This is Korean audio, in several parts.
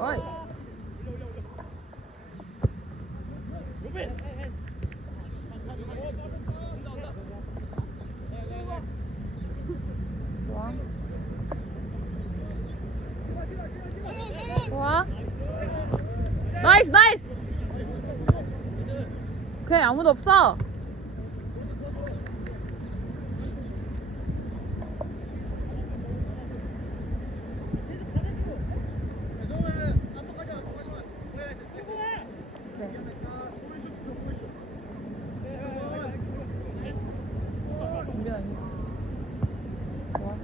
어이. 좋아. 좋아. 나이스 나이스. 오케이 아무도 없어. 좋아,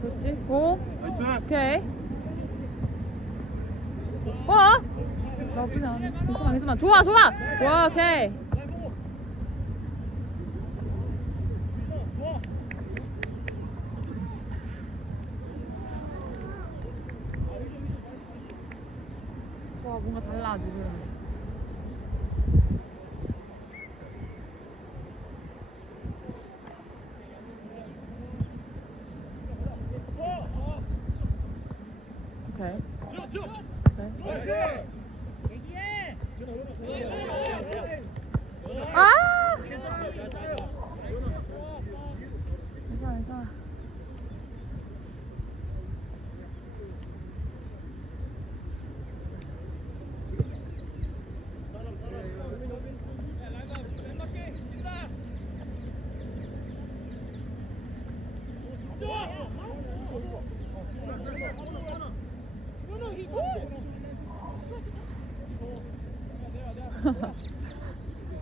그렇지. 고. 오케이. 와. 나쁘지 않아. 괜찮아, 괜찮아. 좋아, 좋아. 와, 오케이. 좋아, 뭔가 달라 지금. 오케이. 오케이. 아! 괜찮아, 괜찮아.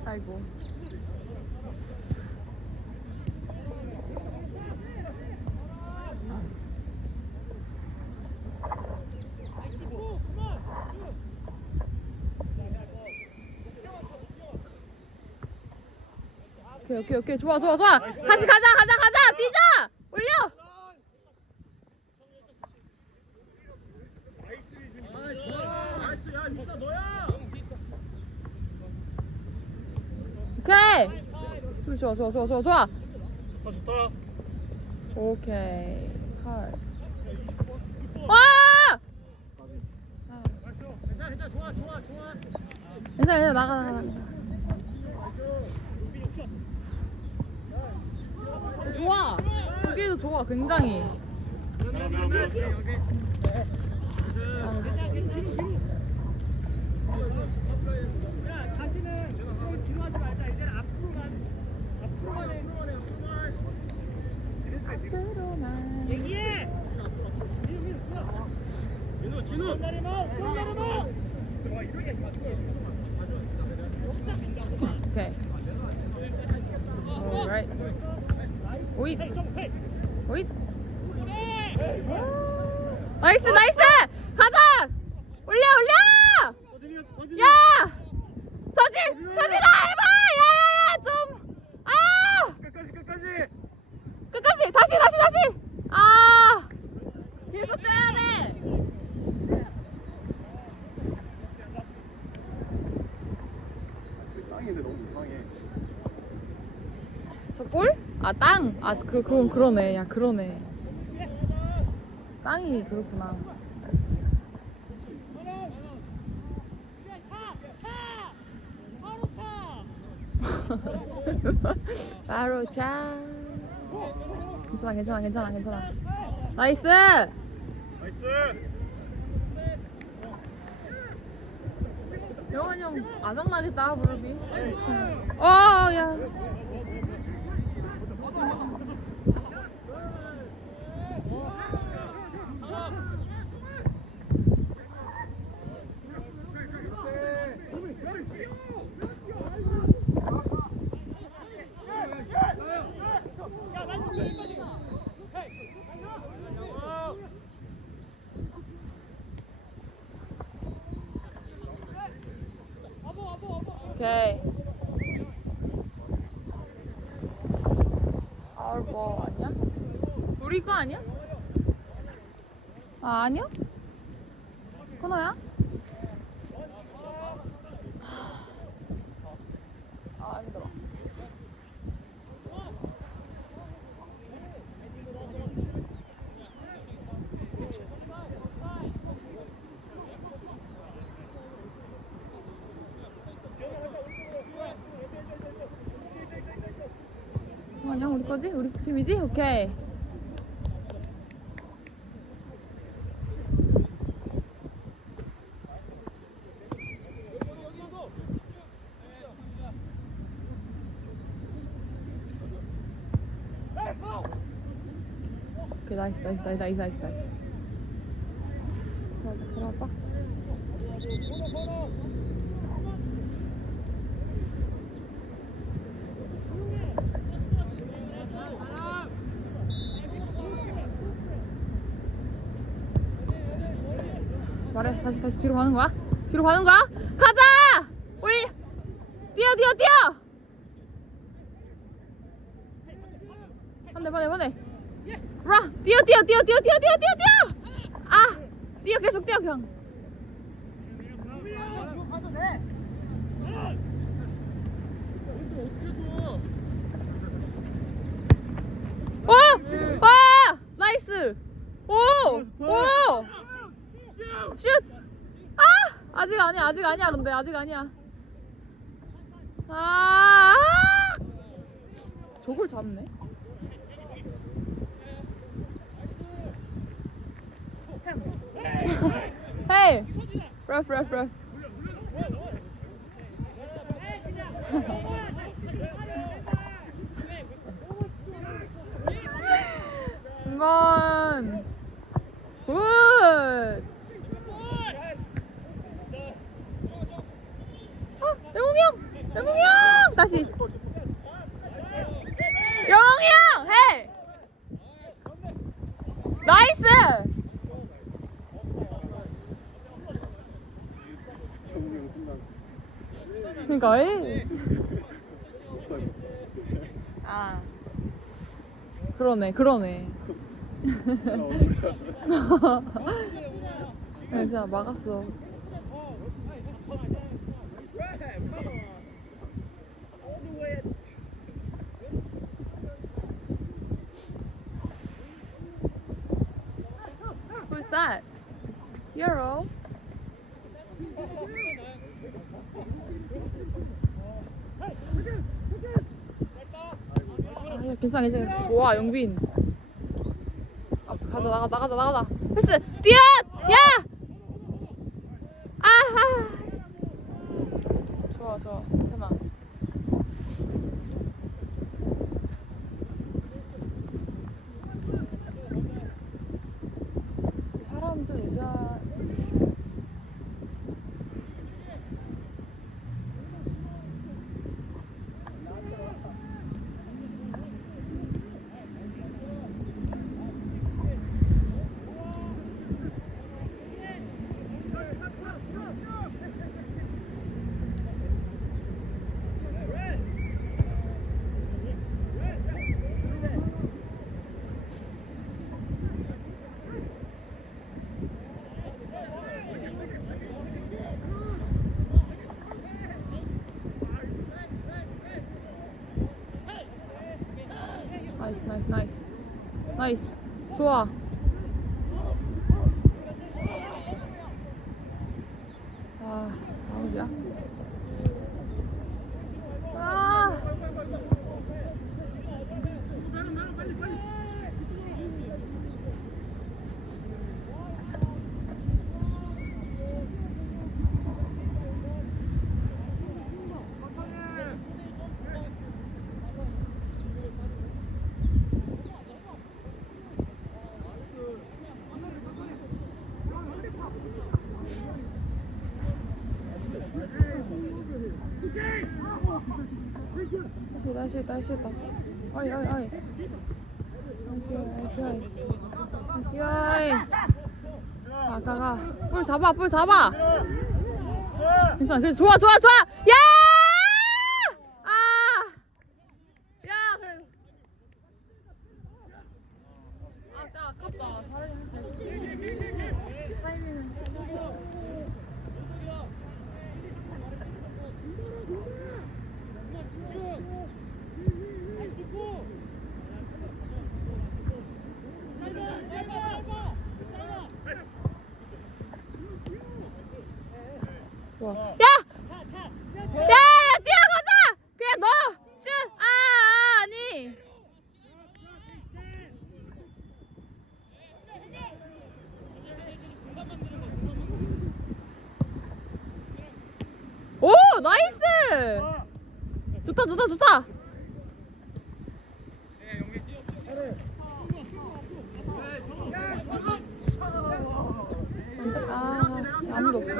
아이고. 오케이, 오케이. 좋아, 좋아, 좋아. 다시 가자, 가자, 가자. 뛰자. 올려. 오케이. 좋아, 좋아, 좋아, 좋아, 좋아. 좋다. 오케이. 컬. 와! 괜찮아, 좋아, 좋아, 좋아. 괜찮아, 괜찮아. 나가, 나가. 좋아. 두 개도 좋아, 굉장히. 다시는 뒤로 하지 말자. 이제는 앞으로만 해. 앞으로만. 얘기해. 진우. 오케이. alright. 오잇. 오잇. 나이스, 나이스. 가자. 올려, 올려. 야. 서진아 해봐. 야야야 좀. 아. 끝까지. 다시. 아. 계속 쪄야 돼. 땅인데 너무 이상해. 저 볼? 아, 땅. 아, 그건 그러네. 야, 그러네. 땅이 그렇구나. 바로 차. 괜찮아. 나이스. 영원이 형 아장나겠다, 무릎이. 야. 오케이. 뭐 아니야? 우리 거 아니야? 아, 아니야? 코너야? 아, 힘들어. 거지? 우리 팀이지? 오케이. 오케이, 나이스. 들어봐. 말해. 다시 뒤로 가는 거야? 가자! 올려! 뛰어! 반대. 라! 뛰어! 아! 뛰어, 계속 뛰어, 그냥. 오! 와! 나이스! 오! 슛! 아! 아직 아니야, 근데 아직 아니야. 아! 저걸 잡네. 헤이! ref. 이건 굿! 영웅이 형! 다시. 영웅이 형! 헤이! 나이스! 그러니까 왜? 아 그러네. 진짜 막았어. Who's that? Euro. 아, 괜찮아. 좋아, 영빈. 아, 가자, 나가자. 패스! 뛰어! 야! 좋아. 괜찮아. 사람들 의자. 나이스. 좋아. 아우야. 다시 했다. 어이. 다시. 가. 볼 잡아. 괜찮아. 그래서 좋아. 야! 야, 그래. 진짜 아깝다. 타이밍은. 좋아. 야! 뛰어가자! 그냥 넣어! 슛! 아니! 나이스. 좋다, 좋다, 좋다. 아, 씨, 아무도 없어.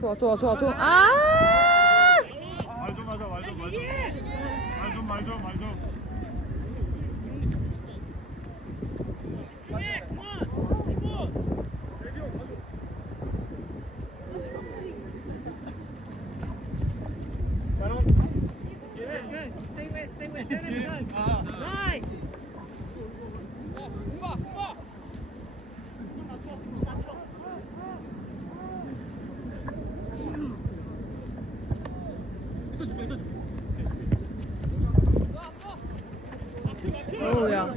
좋아, 좋아, 좋아, 좋아. 아! 말 좀 하자, 말 좀. 어우야.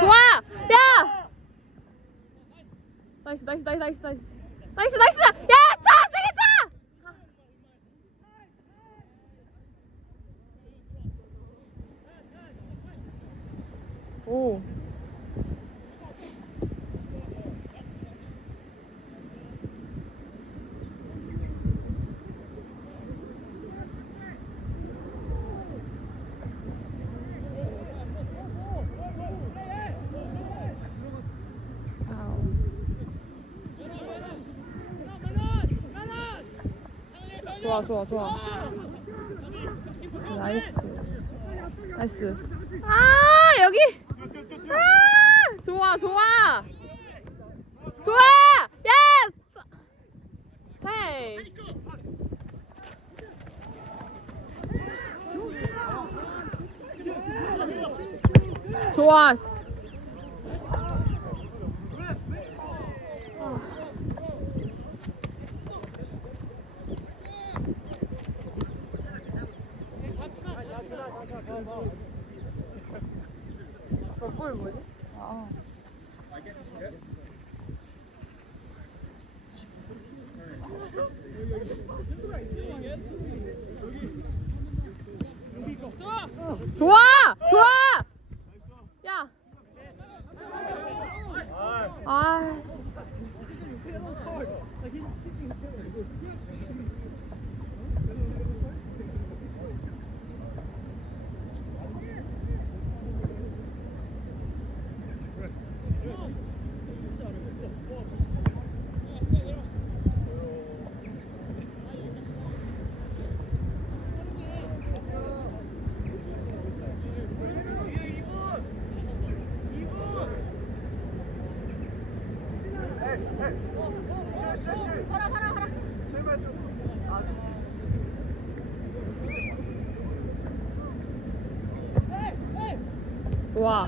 좋아! 야! 나이스, 나이스, 나이스, 나이스, 나이스. 나이스, 나이스! 야! 차! 세게 차! 오. 좋아, 좋아, 좋아. 나이스. 나이스. 아, 여기! 아! 좋아, 좋아! 좋아! 예스! 헤이! 좋아! 저볼 뭐지? 아. 좋아! 좋아! 야! 아. 좋아.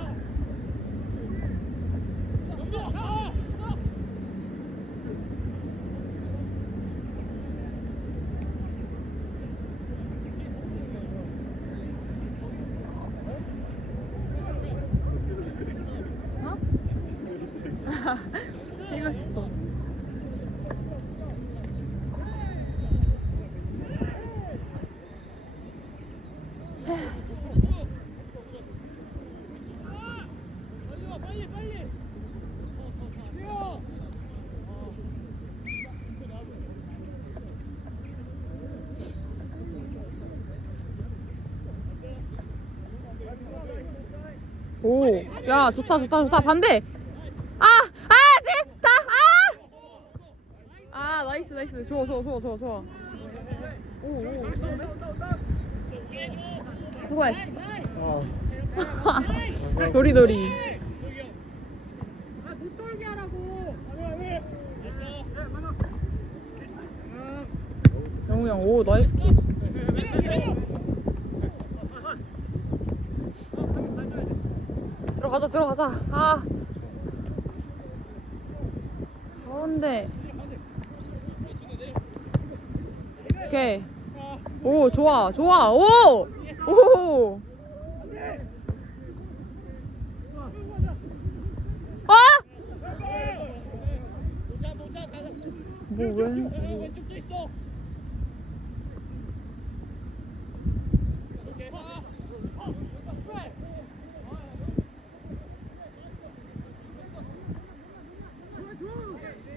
어? 이거 싶어. 오, 야, 좋다, 좋다, 좋다. 반대. 아, 아, 다, 아. 아, 나이스, 나이스. 좋아, 좋아, 좋아, 좋아, 좋아. 오, 오. 수고했어. 도리도리. 못 돌게 하라고. 영우 형, 오, 나이스 킥. 들어가자, 들어가자. 아. 가운데. 오케이. 오, 좋아, 좋아, 오! 오! 아! 뭐, 왜?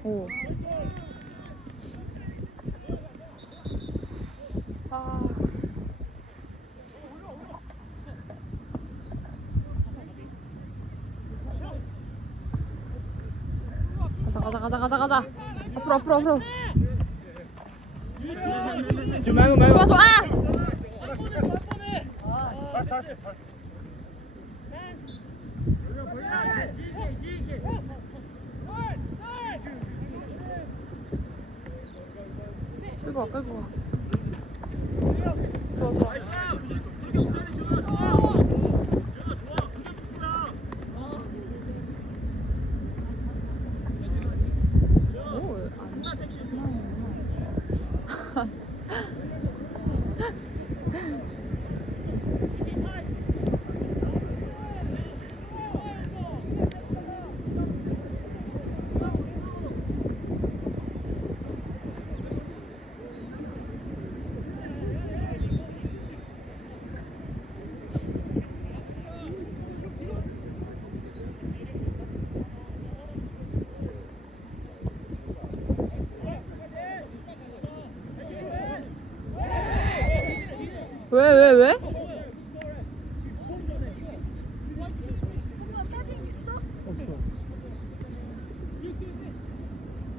오. 아. 가자. 앞으로. 지금 말고. 좋아, 좋아! 끌고 와. 좋아. 오,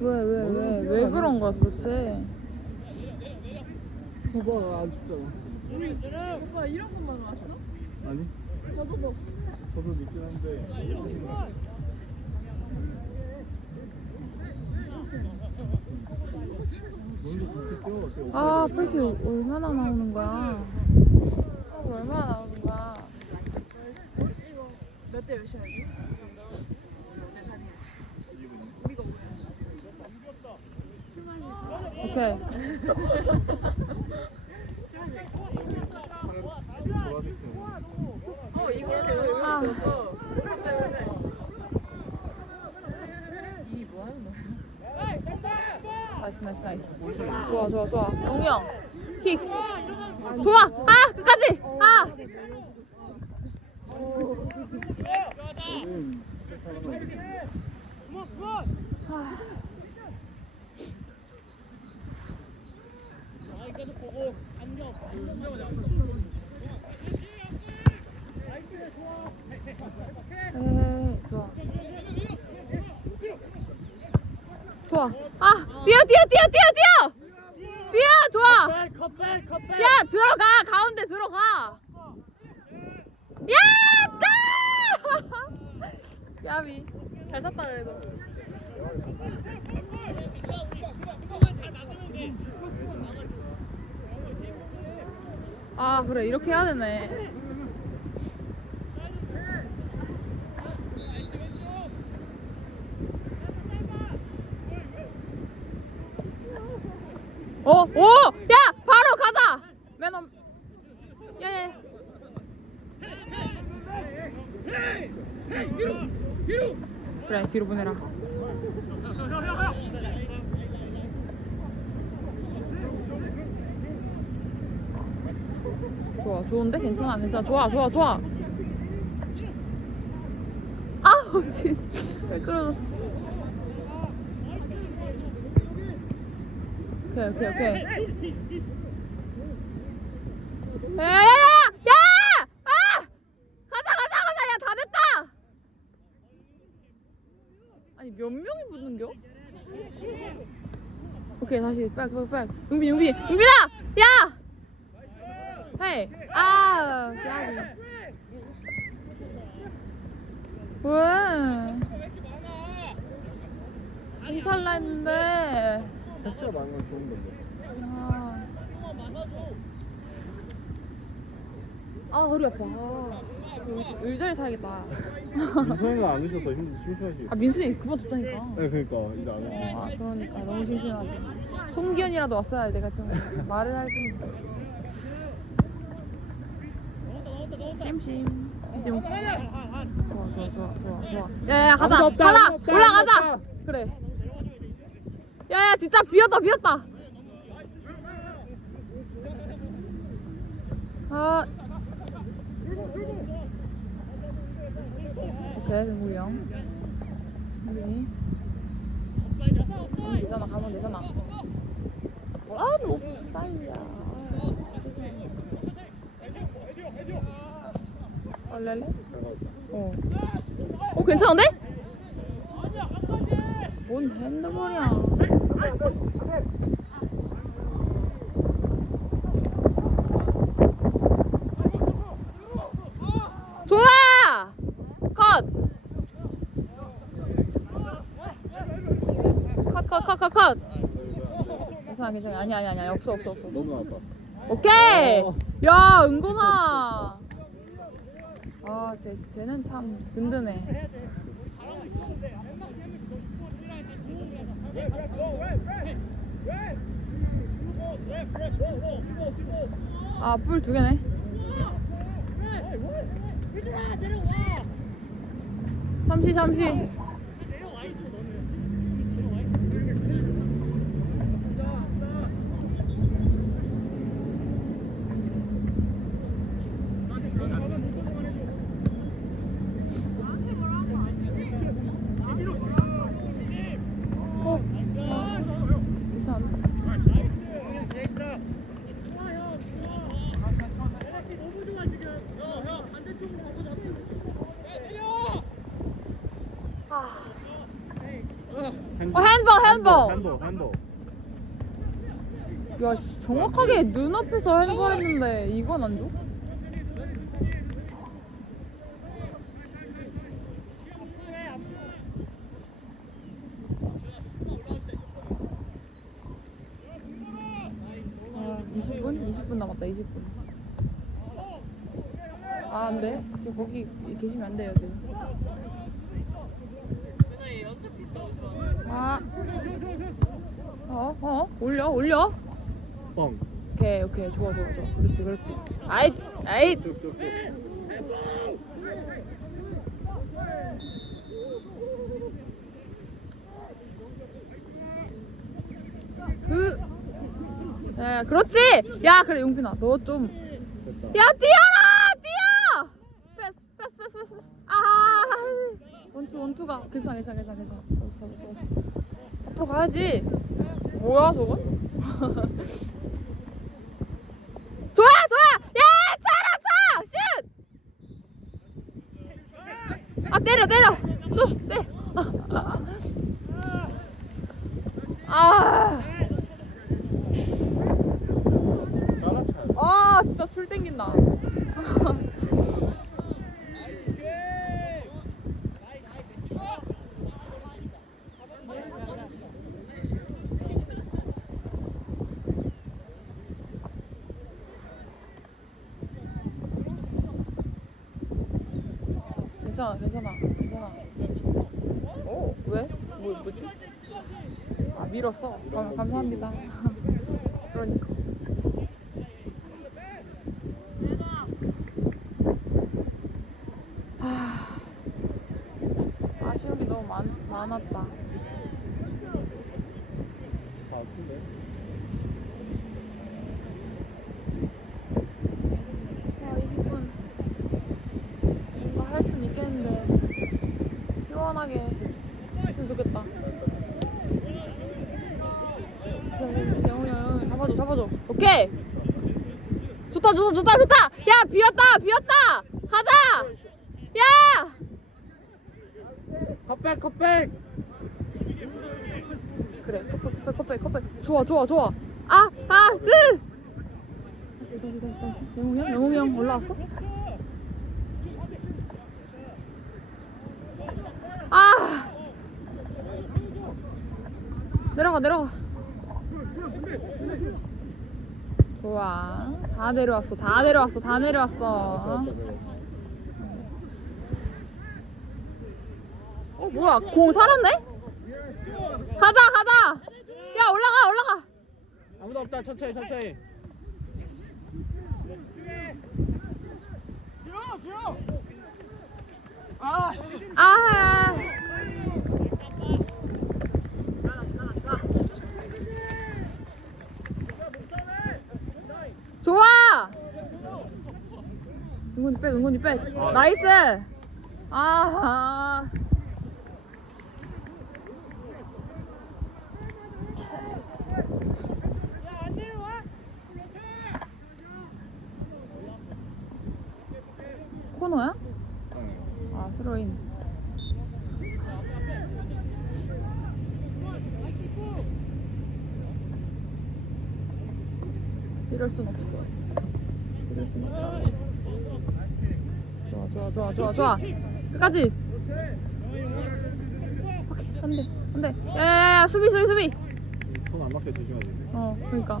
왜? 왜 그런 거야 도대체? 봐봐 안 춥잖아. 오빠 이런 것만 왔어? 아니? 저도 저도 있긴 한데. 아, 펄키 얼마나 나오는 거야? 얼마나 나오는 거야? 몇 대 몇이야 이게? 오케이. 아. 나이스. 좋아. 용이 형. 킥. 좋아. 아, 끝까지. 아. 좋아. 아, 뛰어. 좋아. 컵백. 야, 들어가. 가운데 들어가. 야, 따! 야미. 잘 샀다 그래도. 아, 그래. 이렇게 해야 되네. 오! 야! 바로 가자! 맨엄. 예. 그래, 뒤로 보내라. 좋은데? 괜찮아. 좋아. 아우, 왜 그러졌어. 오케이. 야! 아! 가자. 야, 다 됐다! 아니, 몇 명이 붙는겨? 오케이, 다시 백. 용빈아! 야! 헤이! 아, 야비. 왜? 괜찮라 했는데. 패스가 많은 건 좋은 건데. 아, 허리 아파. 의자를 사야겠다. 민성이가 안 오셔서 심심하시. 아, 민순이 그만 뒀다니까. 네, 그러니까 일 안 해. 아, 그러니까 너무 심심하지. 송기현이라도 왔어야 내가 좀 말을 할 텐데. 심심. 이제 좋아. 야야 가자. 아무도 없다, 가자. 아무도 없다, 올라가자. 아무도 없다. 그래. 야야 진짜 비었다. 아. 오케이 승국이 형. 승국이. 가면 되잖아. 아, 너 옵사이야. 할래? 어. 괜찮은데? 뭔 핸드볼이야. 좋아! 컷! 컷. 괜찮아. 아니야. 없어. 너무 아파. 오케이! 야, 은검아! 아, 쟤는 참 든든해. 아, 뿔 2개네. 잠시. 핸들. 야, 씨, 정확하게 눈앞에서 핸드볼 했는데 이건 안 줘? 아, 20분 남았다. 20분. 아, 안 돼. 지금 거기 계시면 안 돼요, 지금. 아. 올려. 뻥. 오케이. 좋아. 그렇지. 아이. 쭉쭉쭉. 야, 그렇지. 야, 그래 용빈아, 너 좀. 됐다. 야, 뛰어. 패스. 아, 원투가 괜찮아. 잡았어. 앞으로 가야지. 뭐야 저건? 좋아. 야, 차. 슛. 아, 때려. 좀 때. 아. 따라차. 아, 진짜 술 땡긴다. 괜찮아. 오, 왜? 뭐지? 아, 밀었어. 감사합니다. 그러니까. 아쉬운 게 너무 많았다. 아픈데? 아, 20분. 뭔가 할 순 있겠는데 시원하게 했으면 좋겠다. 영웅 잡아줘. 오케이. 좋다. 야, 비었다. 가자. 야. 컵백. 그래. 컵백. 좋아. 다시. 영웅이 형 올라왔어? 아. 내려가. 좋아. 다 내려왔어. 뭐야, 공 살았네? 가자. 야, 올라가. 아무도 없다. 천천히. 아. 좋아. 은건이 백. 나이스. 아. 코너야? 아, 스로인. 이럴 순 없어. 이럴 순 없다. 좋아. 끝까지. 오케이, 안 돼. 야, 수비. 손 안 막혀 조심해야 돼. 그러니까.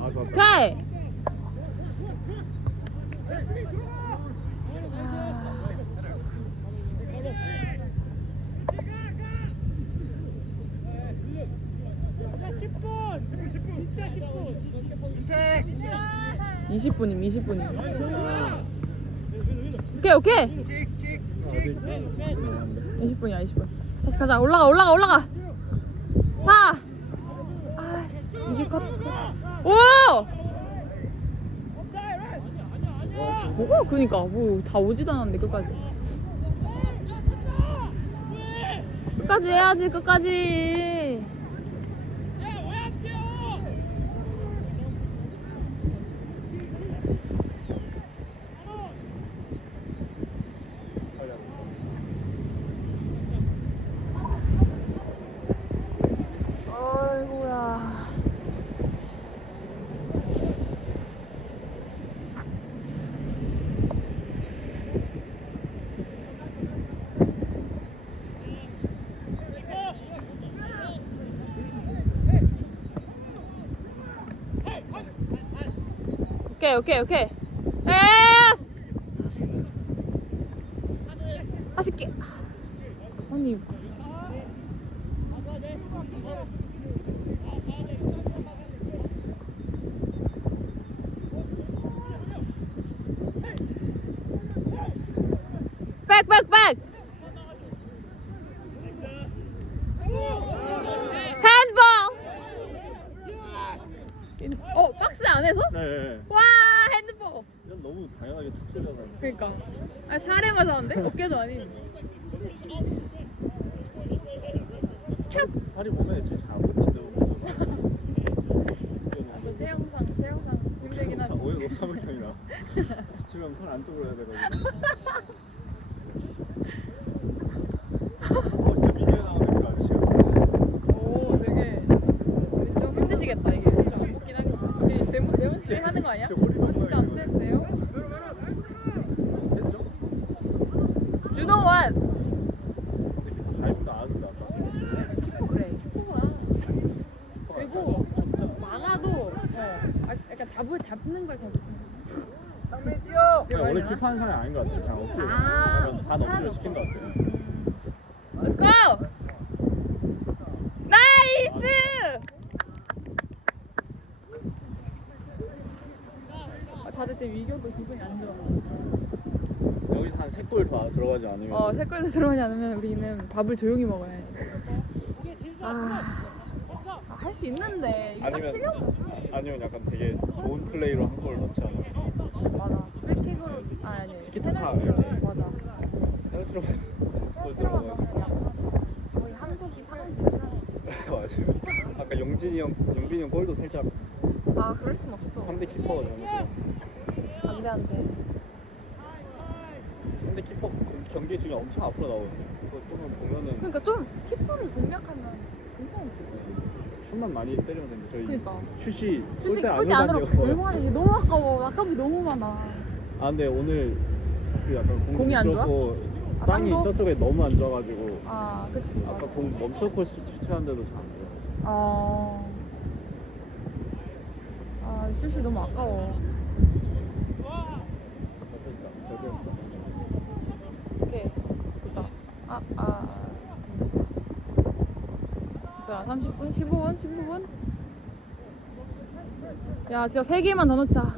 아, 좋았다. 오케이. 진짜 10분. 20분임. 오케이. 아직 20분이야. 다시 가자. 올라가. 다. 아씨, 이게 컷. 오! 뭐가 그니까 뭐 다 오지도 않았는데 끝까지 해야지. 아이고야. 오케이. 아쉽게. 아니. 백. 핸드볼. 박스 안에서? 네. 와, 핸드볼. 이건 너무 당연하게 툭 쏘잖아. 그러니까. 아, 살에 맞았는데? 어깨도 아니고. 다리 보면 제일 잘하고 있던데. 새 영상 힘들긴 하지. 오히려 녹사물형이라. 지금 손 안쪽으로 해야 돼가지고. 진짜 미디어 나오는 그 아저씨가. 오, 되게 좀 힘드시겠다 이게. 안 붙긴 하겠다. 이게 네온 스윙 하는 거 아니야? 아, 진짜 안 되는데요? 됐죠? 준호원. 다이브도 안 하는데 아까. 키퍼 그래. 키퍼야. 그리고 막아도 약간 잡는 걸 잘. 그냥 원래 킵하는 사람이 아닌 것 같아. 그냥 억지로. 아, 약간 반 억지로 시킨 것 같아. Let's go. 나이스. 다들 지금 이겨도 기분이 안 좋아. 여기서 한 3골 더 들어가지 않으면. 3골도 들어가지 않으면 우리는 밥을 조용히 먹어야 해. 할 수 있는데 이게 딱 실력. 아니면 약간 되게 좋은 플레이로 한 골 넣지 않아. 맞아. 프리킥으로 아니. 티키타카. 맞아. 페널티로 골 들어가. 거의 한국이 상대처럼. 맞아. 아까 용빈이 형 골도 살짝 아, 그럴 순 없어. 3대 키퍼가 잘못했어. 안 돼. 3대 키퍼 경기 중에 엄청 앞으로 나오는데 그거 좀 보면은 그러니까 좀 키퍼를 공략하면 괜찮지. 슛만 많이 때리면 되는데 저희 그러니까. 슛이 솔직히 골대 골대 안으로 안으로 얼마나 이게 너무 아까워. 아까운 게 너무 많아. 아 근데 오늘 그 약간 공이 안 좋아? 그렇고 아, 땅이 땅도? 저쪽에 너무 안 좋아가지고 아, 그치. 아까 공 멈춰놓고 슈팅하는데도 잘 안 들어갔어. 슛이 너무 아까워. 오케이. 됐다. 자, 30분? 15분? 야, 진짜 3개만 더 넣자.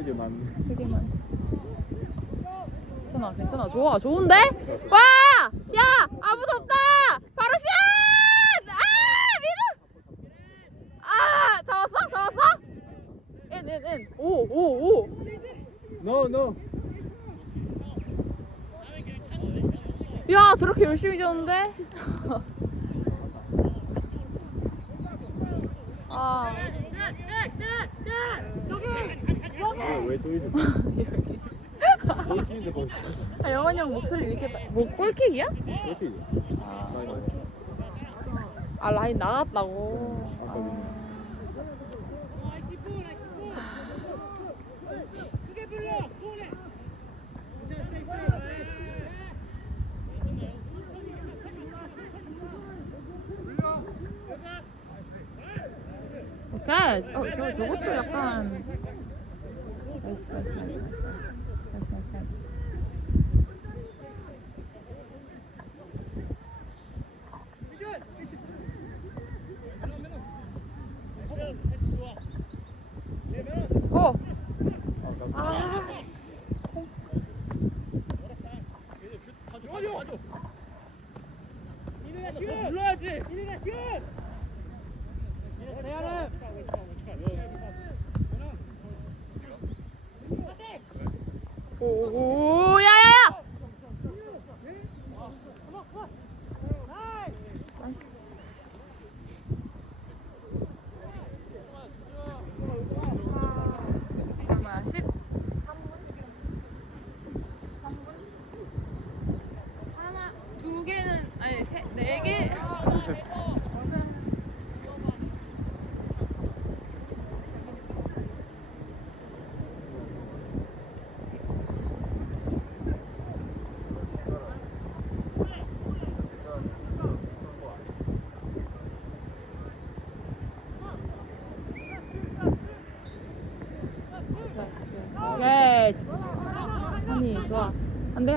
되게 많네. 되게만. 괜찮아, 괜찮아. 좋아, 좋은데? 와! 야! 아무도 없다! 바로 슛! 아! 민우! 아! 잡았어? 잡았어? 엔. 오. No, no. 야, 저렇게 열심히 줬는데? 아. 왜또 이래? 여기. 또 뛰는데 거기. 아, 영환이 형 목소리 이렇게 뭐 골킥이야? 이렇게. 아, 라인 나갔다고. 오케이. 저것도 약간. 나이스. 오! 아. 불러야지. 이리가 슛. 오, 야야야! 잠깐만, 3분? 하나, 두 개는, 아니, 네 개? 오케이. 아니, 좋아. 안 돼.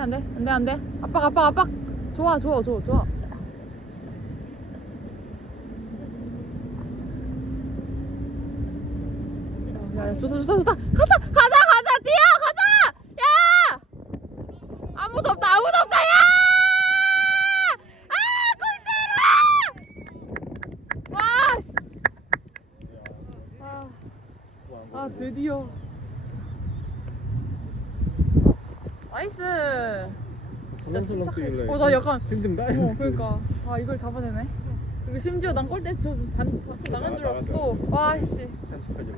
압박. 좋아. 야, 좋다. 가자, 뛰어, 가자! 야! 아무도 없다, 야! 아, 골대로! 와, 씨. 아, 드디어. 나이스. 설렁설렁 뛰길래. 나 약간. 힘든가? 그러니까. 아, 이걸 잡아내네. 그리고 심지어 난 골대 밖으로 나간 줄 알았어. 또. 와, 씨. 편집하길래.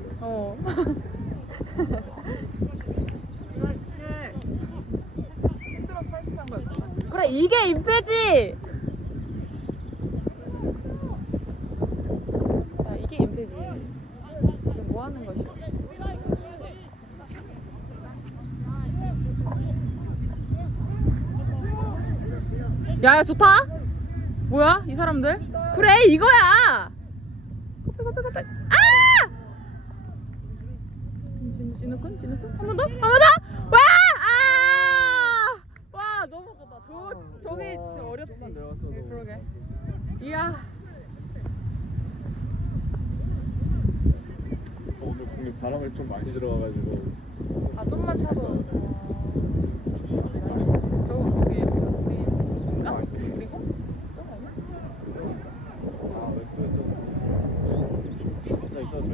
힘들어서 편집한 거였구나. 그래, 이게 임페지. 야, 이게 임페지. 지금 뭐 하는 것이야? 야, 좋다. 뭐야, 이 사람들? 그래, 이거야. 커피. 아! 진우군? 한 번 더? 와! 아! 와, 너무 크다. 저기 어렵지. 그러게. 이야. 오늘 공이 바람을 좀 많이 들어와가지고. 아, 좀만 차도. 저기 우리인가? 우리고? 저거 아니야? 아, 왼쪽에 좀. 있어 저희.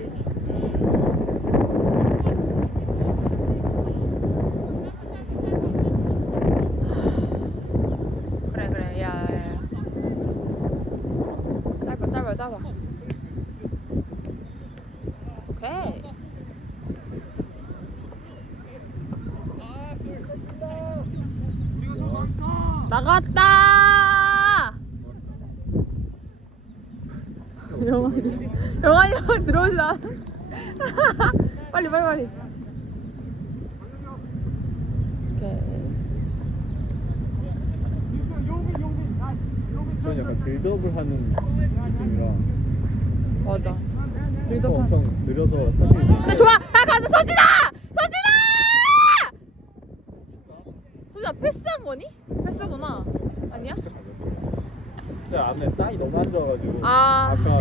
그래, 야. 짧아. 오케이. 나갔다. 영환이 형 들어오지 않아. 빨리. 오케이. 전 약간 빌드업을 하는 느낌이라. 맞아. 템포 엄청 느려서 사실. 근데 좋아. 가자, 서진아. 소진아 패스한 거니? 패스구나. 아니야? 근데 안에 땅이 너무 안 좋아가지고. 아. 아까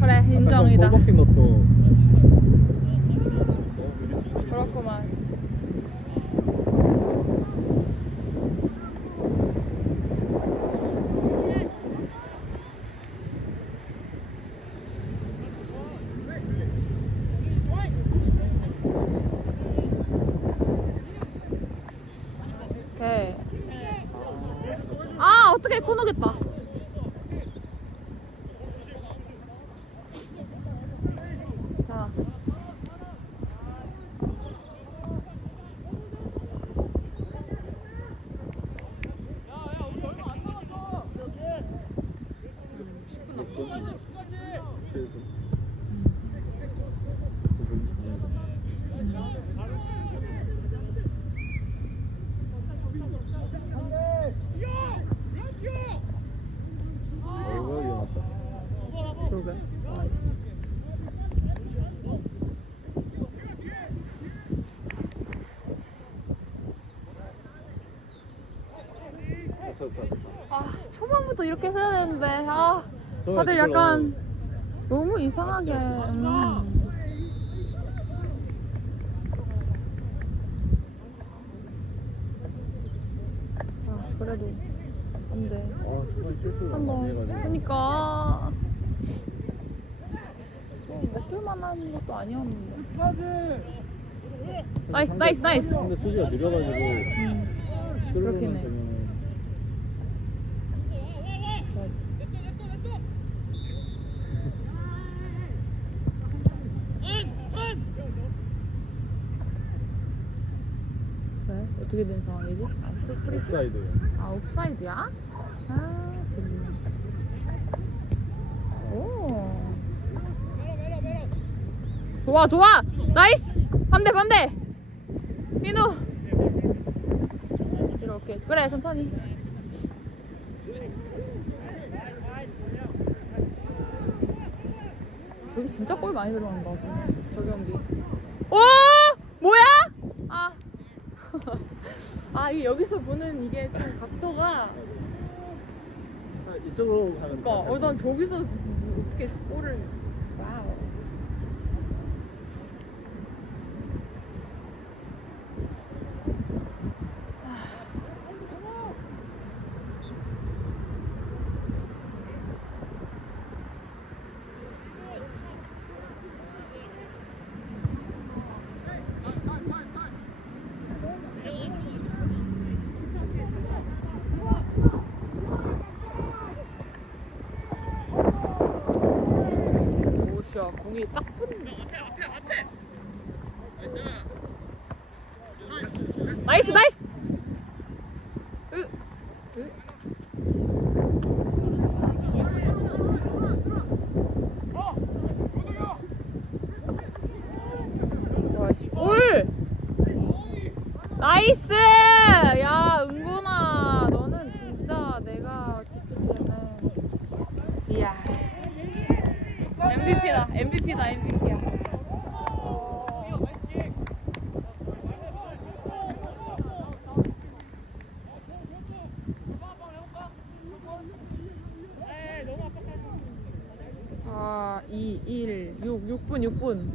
그래, 인정이다. 볼버킹 것도 너무 느리지 그렇구만. 오케이. 아, 어떻게 코너겠다. 자. 그러게. 아, 초반부터 이렇게 써야 되는데, 아, 다들 약간 너무 이상하게. 아, 그래도 안 돼. 초반 실수를 많이 한번. 해가지고. 그러니까. 먹을만 한 것도 아니었는데. 나이스, 나이스, 나이스. 근데 수비가 느려가지고 스루로만 그렇긴 해. 되면 왜? 어떻게 된 상황이지? 아, 프리. 옵사이드예요. 아, 옵사이드야? 아, 재밌네. 오. 좋아, 좋아! 나이스! 반대, 반대! 민우! 이렇게. 그래, 천천히. 저기 진짜 골 많이 들어간다, 저 경기. 오! 뭐야? 아. 아, 이게 여기서 보는 이게 좀 각도가. 이쪽으로 가면 그러니까, 난 저기서 어떻게 골을. 와우. 오씨야, 공이 딱 붙네. 나이스, 나이스! 으, 으. 와씨, 올! 나이스! 야, 은근아, 너는 진짜 내가 지키지는. 이야. MVP다, MVP다, MVP야. 아, 2, 1, 6분, 6분.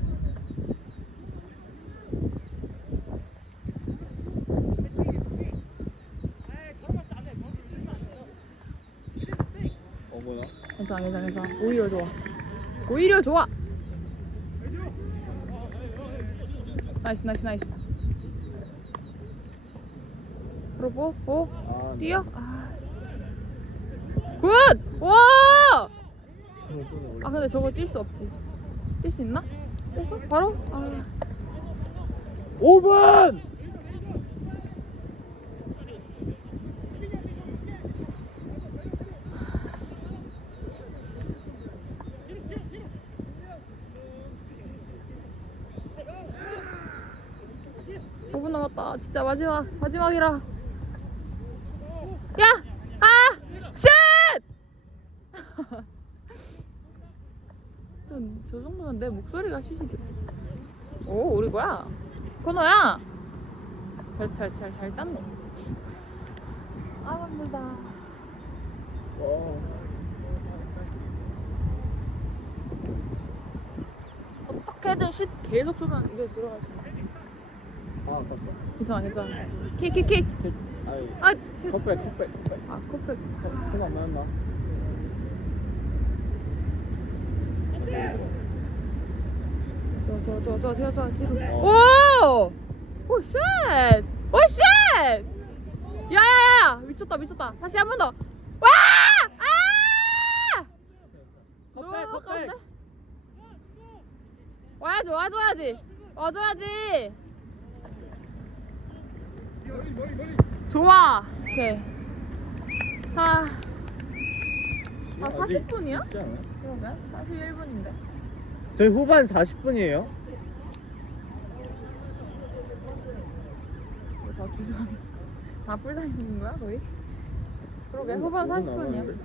어머나. 괜찮아, 괜찮아, 괜찮아. 오히려 좋아. 오히려 좋아. 나이스, 나이스, 나이스. 그리고 오, 아, 뛰어. 아. 굿! 와! 아, 근데 저거 뛸 수 없지. 뛸 수 있나? 뛸어? 바로? 아. 5분! 오 분 남았다. 진짜 마지막이라. 야! 아! 슛! 저 정도면 내 목소리가 슛이지. 오, 우리 거야. 코너야. 잘 땄노. 아, 힘들다. 어떻게든 슛 계속 쏘면 이게 들어갈 텐데. 아깝다. 괜찮아 괜찮아. 킥킥킥. 아이 아 컵백. 아 컵백. 손안 나왔나? 좋아 뒤로. 오! 오 쉣! 오 쉣! 야야야 미쳤다. 다시 한 번 더. 와! 아! 너무 아까운데? 와줘야지. 좋아. 오케이. 아 40분이야? 있지 않아요? 그러게 41분인데. 저희 후반 40분이에요. 다 주저하네. 다 뿔다니는 거야 거의? 그러게 후반 40분이야.